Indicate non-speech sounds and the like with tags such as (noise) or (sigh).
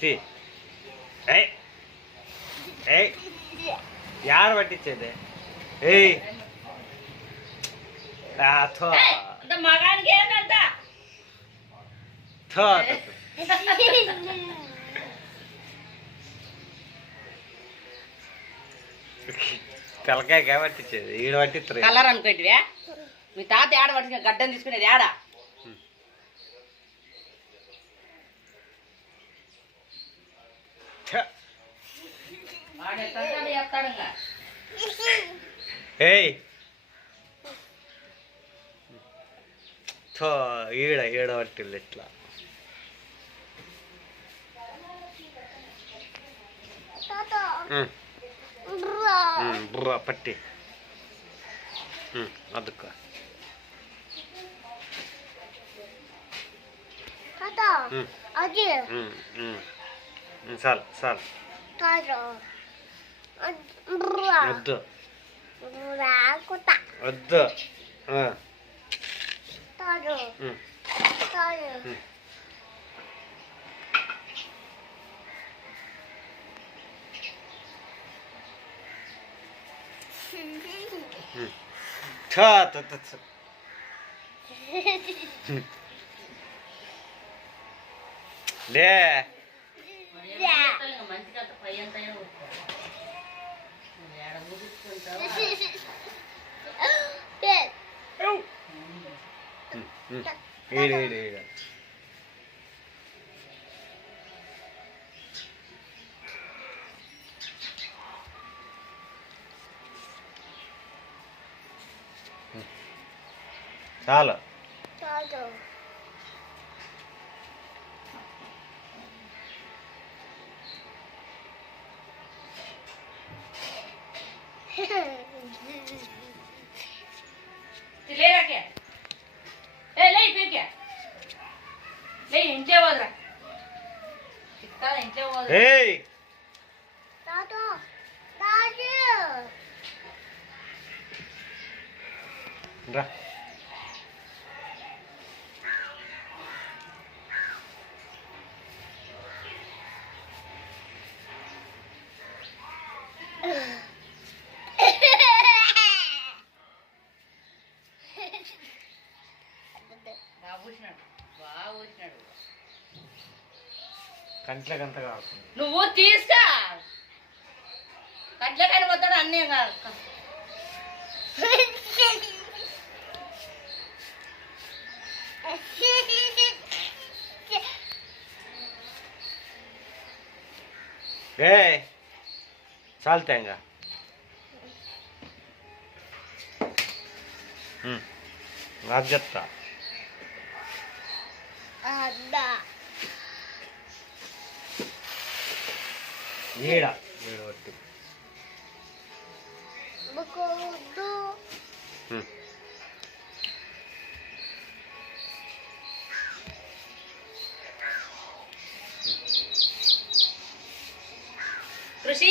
తీ. ఏయ్. ఏయ్. యాడ పట్టించేది? ఆ, థో థో. తలకాయ పట్టించేది ఈడ పట్టిస్తారు కలర్ అనుకోటివే? మీ తాత ఏడ పట్టుకుని గడ్డం తీసుకునేది ఏడ (laughs) ಏಯ್. ಥೋ ಈಡ ಈಡ ಹೊಟ್ಟಿಲ್ಲ ಇಟ್ಲ. ಪಟ್ಟಿ. ಹ್ಞೂ ಅದಕ್ಕೆ. ಹ್ಞೂ ಹ್ಞೂ ಹ್ಞೂ ಸಾಲ್ ಸಾಲ್. వద్దు రాకుతా వద్దు ఆ, తాడు ఉమ్, తాడు ఉమ్. Hum. ele ele ele. చాలు Te leer aquí. ఏ లే పీకే. లే ఇంట్లో పోదురా. ఇంట్లో పోదురా. ఏయ్! రా. బాగా (laughs) అంత కాకుండా నువ్వు తీసుకో కట్లకాయలు పోతాడు అన్నీ. ఏయ్ చాలు నాకు చెప్తా. ನೀಡ ನೀಡ ಒಟ್ಟು ಹ್ಞೂ ಕೃಷಿ